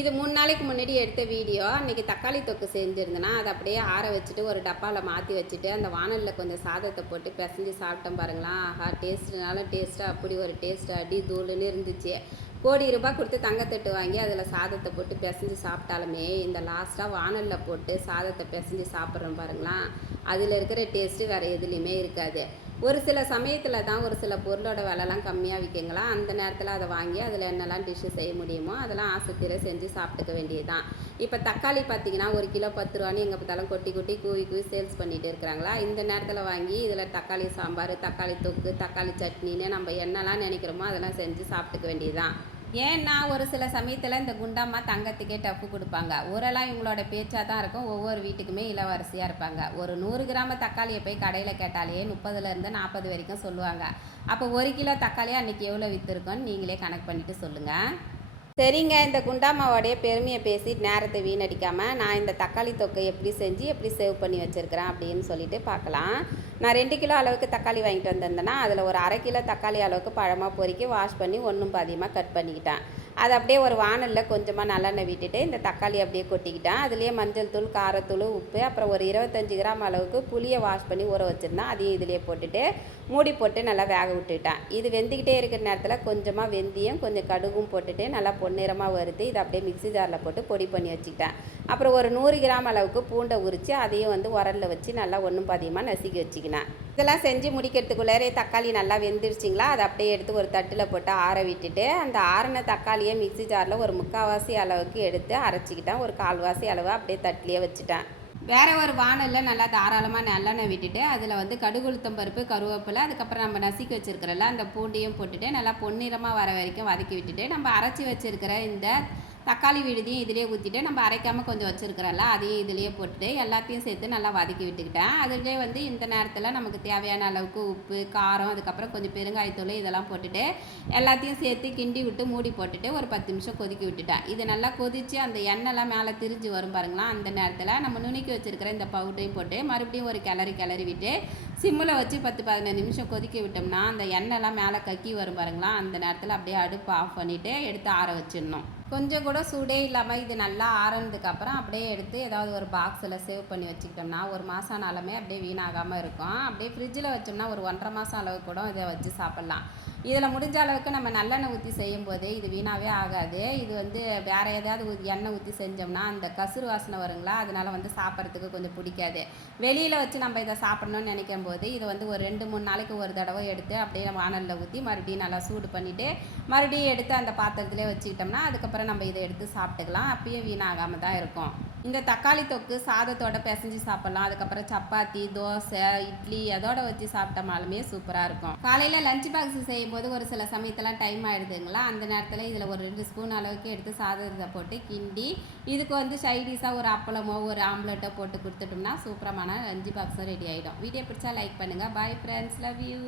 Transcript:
இது 3 நாளைக்கு முன்னாடி எடுத்த வீடியோ. அன்னைக்கு தக்காளி தொக்கு செஞ்சிருந்தேன்னா, அத அப்படியே ஆற வச்சுட்டு ஒரு டப்பால மாத்தி வச்சுட்டு, அந்த வாணல்ல கொஞ்சம் சாதத்த போட்டு பெசஞ்சு சாப்பிட்டேன் பாருங்களா! ஆஹா! டேஸ்ட்டுனாலும் டேஸ்ட்டா அப்படி ஒரு டேஸ்ட் அடி தூளுன்னு இருந்துச்சு. கோடி ரூபாய் குடுத்து தங்கத்தட்டு வாங்கி அதில சாதத்த போட்டு பெசஞ்சு சாப்பிட்டாலுமே, இந்த லாஸ்ட்டா வாணல்ல போட்டு சாதத்த பெசஞ்சு சாப்பிட்றோம் பாருங்களா! அதில இருக்கிற டேஸ்ட்டு வேற எதுலயுமே இருக்காது. ஒரு சில சமயத்தில தான் ஒரு சில பொருளோட விலைலாம் கம்மியா விக்குங்களா, அந்த நேரத்தில அத வாங்கி அதில என்னலாம் டிஷ்ஷு செய்ய முடியுமோ, அதெல்லாம் ஆசை தீர செஞ்சு சாப்பிட்டுக்க வேண்டியது தான். இப்ப தக்காளி பார்த்தீங்கன்னா, 1 கிலோ ரூ. 10 எங்க பார்த்தாலும் கொட்டி கொட்டி கூவி கூவி சேல்ஸ் பண்ணிட்டு இருக்கிறாங்களா, இந்த நேரத்தில வாங்கி இதில தக்காளி சாம்பார், தக்காளி தொக்கு, தக்காளி சட்னின்னு நம்ம என்னலாம் நினைக்கிறோமோ அதெல்லாம் செஞ்சு சாப்பிட்டுக்க வேண்டியது தான். ஏன்னா, ஒரு சில சமயத்தில இந்த குண்டாம்மா தங்கத்துக்கே டஃப்பு குடுப்பாங்க. ஊரெல்லாம் இவங்களோட பேச்சா தான் இருக்கும். ஒவ்வொரு வீட்டுக்குமே இளவரசியா இருப்பாங்க. ஒரு 100 கிராம் தக்காளிய போய் கடையில கேட்டாலே 30லேருந்து 40 வரைக்கும் சொல்லுவாங்க. அப்போ 1 கிலோ தக்காளி அன்னைக்கு எவ்வளோ வித்திருக்கும்னு நீங்களே கணக்கு பண்ணிட்டு சொல்லுங்க. சரிங்க. இந்த குண்டாம்மாவோடைய பெருமைய பேசி நேரத்த வீணடிக்காம, நான் இந்த தக்காளி தொக்க எப்படி செஞ்சு, எப்படி சேவ் பண்ணி வச்சுருக்கிறேன் அப்படின்னு சொல்லிட்டு பார்க்கலாம். நான் 2 கிலோ அளவுக்கு தக்காளி வாங்கிட்டு வந்திருந்தேன்னா, அதில் ஒரு 1/2 கிலோ தக்காளி அளவுக்கு பழமா பொறுக்கி வாஷ் பண்ணி ஒண்ணும் பாதியுமா கட் பண்ணிக்கிட்டேன். அத அப்படியே ஒரு வாணல்ல கொஞ்சமா நல்லெண்ணெய் விட்டுட்டு, இந்த தக்காளிய அப்படியே கொட்டிக்கிட்டேன். அதிலேயே மஞ்சள் தூள், காரத்தூள், உப்பு, அப்புறம் ஒரு 25 கிராம் அளவுக்கு புளிய வாஷ் பண்ணி ஊற வச்சிருந்தேன். அதையும் இதிலேயே போட்டுட்டு, மூடி போட்டு நல்லா வேக விட்டுட்டேன். இது வெந்துக்கிட்டே இருக்கிற நேரத்தில் கொஞ்சமாக வெந்தயம், கொஞ்சம் கடுகும் போட்டுட்டு நல்லா பொன்னிறமாக வறுத்து இதை அப்படியே மிக்ஸி ஜாரில் போட்டு பொடி பண்ணி வச்சுக்கிட்டேன். அப்புறம் ஒரு 100 கிராம் அளவுக்கு பூண்டை உரித்து அதையும் வந்து உரலில் வச்சு நல்லா ஒன்றும் பாதியமாக நசுக்கி வச்சுக்கினேன். இதெல்லாம் செஞ்சு முடிக்கிறதுக்குள்ளே தக்காளி நல்லா வெந்துருச்சிங்களா, அதை அப்படியே எடுத்து ஒரு தட்டில் போட்டு ஆற விட்டுட்டு, அந்த ஆறின தக்காளியை மிக்ஸி ஜாரில் ஒரு 3/4 அளவுக்கு எடுத்து அரைச்சிக்கிட்டேன். ஒரு 1/4 அளவு அப்படியே தட்டிலேயே வச்சுட்டேன். வேற ஒரு வாணல்ல நல்லா தாராளமாக நல்லெண்ணெய் விட்டுட்டு, அதில் வந்து கடுகு உளுத்தம் பருப்பு, கருவேப்பிலை, அதுக்கப்புறம் நம்ம நசுக்கி வச்சுருக்கிறோம்ல அந்த பூண்டையும் போட்டுட்டு நல்லா பொன்னிறமாக வர வரைக்கும் வதக்கி விட்டுட்டு, நம்ம அரைச்சி வச்சுருக்கிற இந்த தக்காளி விழுதியும் இதிலேயே ஊற்றிட்டு, நம்ம அரைக்காமல் கொஞ்சம் வச்சுருக்கிறோம்ல அதையும் இதிலேயே போட்டுட்டு எல்லாத்தையும் சேர்த்து நல்லா வதக்கி விட்டுக்கிட்டேன். அதிலே வந்து இந்த நேரத்தில் நமக்கு தேவையான அளவுக்கு உப்பு, காரம், அதுக்கப்புறம் கொஞ்சம் பெருங்காயத்தூள் இதெல்லாம் போட்டுட்டு எல்லாத்தையும் சேர்த்து கிண்டி விட்டு மூடி போட்டுட்டு ஒரு 10 நிமிஷம் கொதிக்க விட்டுட்டேன். இது நல்லா கொதித்து அந்த எண்ணெய்லாம் மேலே திரிஞ்சு வரும் பாருங்களா, அந்த நேரத்தில் நம்ம நுணுக்கி வச்சுருக்கிற இந்த பவுடரையும் போட்டு மறுபடியும் ஒரு கிளறி விட்டு சிம்மில் வச்சு 10-15 நிமிஷம் கொதிக்க விட்டோம்னா அந்த எண்ணெய்லாம் மேலே கக்கி வரும் பாருங்களா, அந்த நேரத்தில் அப்படியே அடுப்பு ஆஃப் பண்ணிவிட்டு எடுத்து ஆற வச்சிடணும். கொஞ்சம் கூட சூடே இல்லாமல் இது நல்லா ஆறுனதுக்கப்புறம் அப்படியே எடுத்து ஏதாவது ஒரு பாக்ஸில் சேவ் பண்ணி வச்சுக்கிட்டோம்னா 1 மாதம் ஆனாலுமே அப்படியே வீணாகாமல் இருக்கும். அப்படியே ஃப்ரிட்ஜில் வச்சோம்னா ஒரு 1.5 மாதம் அளவு கூட இதை வச்சு சாப்பிட்லாம். இதில் முடிஞ்ச அளவுக்கு நம்ம நல்லெண்ணெய் ஊற்றி செய்யும்போது இது வீணாகவே ஆகாது. இது வந்து வேறு ஏதாவது எண்ணெய் ஊற்றி செஞ்சோம்னா அந்த கசுறு வாசனை வருங்களா, அதனால் வந்து சாப்பிட்றதுக்கு கொஞ்சம் பிடிக்காது. வெளியில் வச்சு நம்ம இதை சாப்பிட்ணுன்னு நினைக்கும் போது இதை வந்து ஒரு 2-3 நாளைக்கு ஒரு தடவை எடுத்து அப்படியே வாணலில் ஊற்றி மறுபடியும் நல்லா சூடு பண்ணிவிட்டு மறுபடியும் எடுத்து அந்த பாத்திரத்திலே வச்சுக்கிட்டோம்னா அதுக்கப்புறம் நம்ம இதை எடுத்து சாப்பிட்டுக்கலாம். அப்பயும் வீணாகாமல் தான் இருக்கும். இந்த தக்காளி தொக்கு சாதத்தோட பிசைஞ்சு சாப்பிட்லாம். அதுக்கப்புறம் சப்பாத்தி, தோசை, இட்லி அதோட வச்சு சாப்பிட்டோம்னாலுமே சூப்பராக இருக்கும். காலையில் லஞ்ச் பாக்ஸ் செய்யும்போது ஒரு சில சமயத்தெல்லாம் டைம் ஆகிடுதுங்களா, அந்த நேரத்தில் இதில் ஒரு 2 ஸ்பூன் அளவுக்கு எடுத்து சாதத்தை போட்டு கிண்டி இதுக்கு வந்து சைடிஷாக ஒரு அப்பளமோ ஒரு ஆம்லெட்டோ போட்டு கொடுத்துட்டோம்னா சூப்பரமான லஞ்ச் பாக்ஸும் ரெடி ஆகிடும். வீடியோ பிடிச்சா லைக் பண்ணுங்கள். Bye friends, love you.